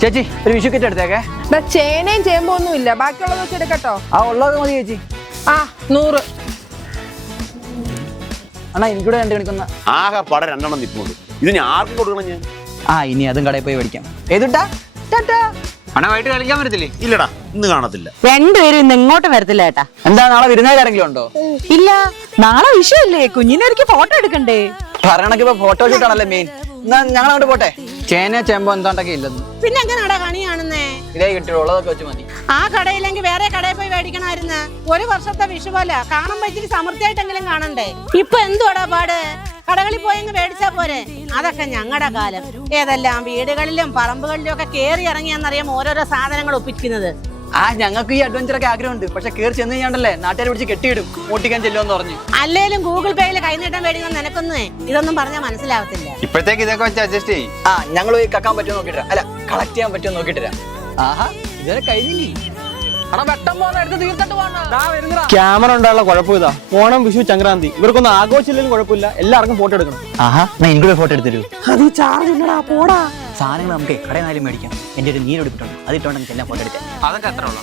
ചേച്ചി ഒരു വിഷു കിറ്റ് എടുത്തേക്കെ. ചേനയും ചേമ്പോ ഒന്നും ഇല്ല, ബാക്കിയുള്ളത് വെച്ച് എടുക്കട്ടോ. ആ ഉള്ളത് മതി ചേച്ചി. 100. അണ്ണാ എനിക്കൂടെ 2 കണിക്കൊന്ന. ആകെ പട 2 എണ്ണം നിൽക്കുന്നുണ്ട്. ഇത് ഞാൻ ആർക്കും കൊടുക്കണം ഞാൻ? ഇനി അതും കടയിൽ പോയി മേടിക്കാം. ഏതുട്ടാ അണ്ണാ വൈകിട്ട് കളിക്കാൻ വരത്തില്ലേ? ഇല്ലടാ, ഇന്ന് കാണത്തില്ല. രണ്ടുപേരും ഇന്ന് ഇങ്ങോട്ട് വരത്തില്ല ഏട്ടാ. എന്താ നാളെ വിരുന്നുകാരെങ്കിലും ഉണ്ടോ? ഇല്ല, നാളെ വിഷയല്ലേ, കുഞ്ഞിനൊരിക്കൽ ഫോട്ടോ എടുക്കണ്ടേ? പറയണക്ക് ഇപ്പൊ ഫോട്ടോ ഷൂട്ടാണല്ലേ മെയിൻ. എന്നാ ഞങ്ങൾ അങ്ങോട്ട് പോട്ടെ. ചേന ചെമ്പോ എന്താണ്ടൊക്കെ ഇല്ലെന്ന്. പിന്നെ എങ്ങനെയാടാ കണി കാണുന്നേ? ഇതേ കിട്ടിയോ, ഉള്ളതൊക്കെ വെച്ച് മതി. ആ കടയിലെങ്കിൽ വേറെ കടയിൽ പോയി മേടിക്കണമായിരുന്നു. ഒരു വർഷത്തെ വിഷു പോലെ കാണുമ്പോ ഇച്ചിരി സമൃദ്ധിയായിട്ടെങ്കിലും കാണണ്ടേ? ഇപ്പൊ എന്തുവാടാ പാട്? കടകളിൽ പോയെങ്കിൽ മേടിച്ചാ പോരെ. അതൊക്കെ ഞങ്ങളുടെ കാലം. ഏതെല്ലാം വീടുകളിലും പറമ്പുകളിലും ഒക്കെ കേറി ഇറങ്ങിയെന്നറിയാം ഓരോരോ സാധനങ്ങൾ ഒപ്പിക്കുന്നത്. ഞങ്ങൾക്ക് ഈ അഡ്വഞ്ചറൊക്കെ ആഗ്രഹമുണ്ട്. പക്ഷെ കേറി ചെന്ന് കഴിഞ്ഞാണ്ടല്ലേ നാട്ടുകാരെ പിടിച്ച് കെട്ടിയിടും, മോട്ടിക്കാൻ ചെല്ലുമെന്ന് പറഞ്ഞു. അല്ലേലും ഗൂഗിൾ പേയിൽ കൈനീട്ടം മേടിക്കുന്ന നിനക്കൊന്നേ ഇതൊന്നും പറഞ്ഞാൽ മനസ്സിലാവത്തില്ല. ഇപ്പോഴത്തേക്ക് ഇതൊക്കെ വെച്ച് അഡ്ജസ്റ്റ് ചെയ്യും. ഞങ്ങൾ പോയി കക്കാൻ പറ്റുമോ നോക്കിട്ട്, അല്ല കളക്ട് ചെയ്യാൻ പറ്റുമോ നോക്കിട്ട്. ഇതുവരെ കഴിഞ്ഞില്ലേ? ക്യാമറ ഉണ്ടായുള്ള കുഴപ്പം ഇതാ, ഓണം വിഷു സംക്രാന്തി ഇവർക്കൊന്നും ആഘോഷമില്ലെങ്കിലും കുഴപ്പമില്ല, എല്ലാവർക്കും ഫോട്ടോ എടുക്കണം. എനിക്കൂടെ ഫോട്ടോ എടുത്തരൂ. അത് ചാർജ് ഇല്ലടാ, പോടാ. സാധനങ്ങൾ നമുക്ക് കടയിൽ നിന്നാലും മേടിക്കാം. എന്റെ ഒരു നീരെടുത്തിട്ടുണ്ട്, അതിട്ടോണ്ടെങ്കിൽ എല്ലാം ഫോട്ടോ എടുക്കാം. അതൊക്കെ എത്ര ഉള്ളൂ?